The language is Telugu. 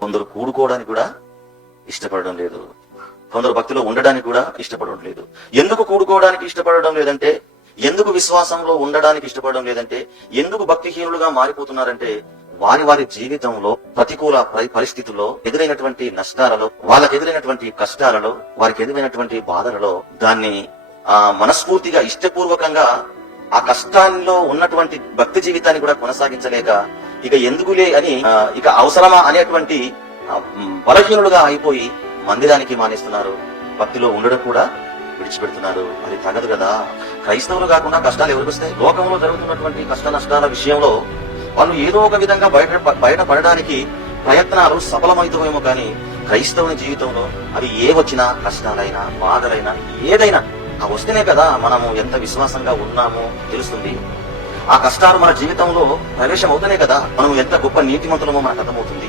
కొందరు కూడుకోవడానికి కూడా ఇష్టపడడం లేదు, కొందరు భక్తిలో ఉండడానికి కూడా ఇష్టపడడం లేదు. ఎందుకు కూడుకోవడానికి ఇష్టపడడం లేదంటే, ఎందుకు విశ్వాసంలో ఉండడానికి ఇష్టపడడం లేదంటే, ఎందుకు భక్తిహీనులుగా మారిపోతున్నారంటే, వారి వారి జీవితంలో ప్రతికూల పరిస్థితుల్లో ఎదురైనటువంటి నష్టాలలో, వాళ్ళకి ఎదురైనటువంటి కష్టాలలో, వారికి ఎదురైనటువంటి బాధలలో దాన్ని మనస్ఫూర్తిగా ఇష్టపూర్వకంగా ఆ కష్టాల్లో ఉన్నటువంటి భక్తి జీవితాన్ని కూడా కొనసాగించలేక ఇక ఎందుకులే అని ఇక అవసరమా అనేటువంటి బలహీనులుగా అయిపోయి మందిరానికి మానేస్తున్నారు, భక్తిలో ఉండడం కూడా విడిచిపెడుతున్నారు. అది తగదు కదా. క్రైస్తవులు కాకుండా కష్టాలు ఎవరికి వస్తాయి? లోకంలో జరుగుతున్నటువంటి కష్ట నష్టాల విషయంలో వాళ్ళు ఏదో ఒక విధంగా బయటపడడానికి ప్రయత్నాలు సఫలమవుతామేమో కానీ క్రైస్తవుని జీవితంలో అది ఏ వచ్చినా, కష్టాలైనా బాధలైనా ఏదైనా వస్తేనే కదా మనము ఎంత విశ్వాసంగా ఉన్నామో తెలుస్తుంది. ఆ కష్టాలు మన జీవితంలో ప్రవేశం అవుతూనే కదా మనం ఎంత గొప్ప నీతిమంతులమో మనకు అర్థమవుతుంది.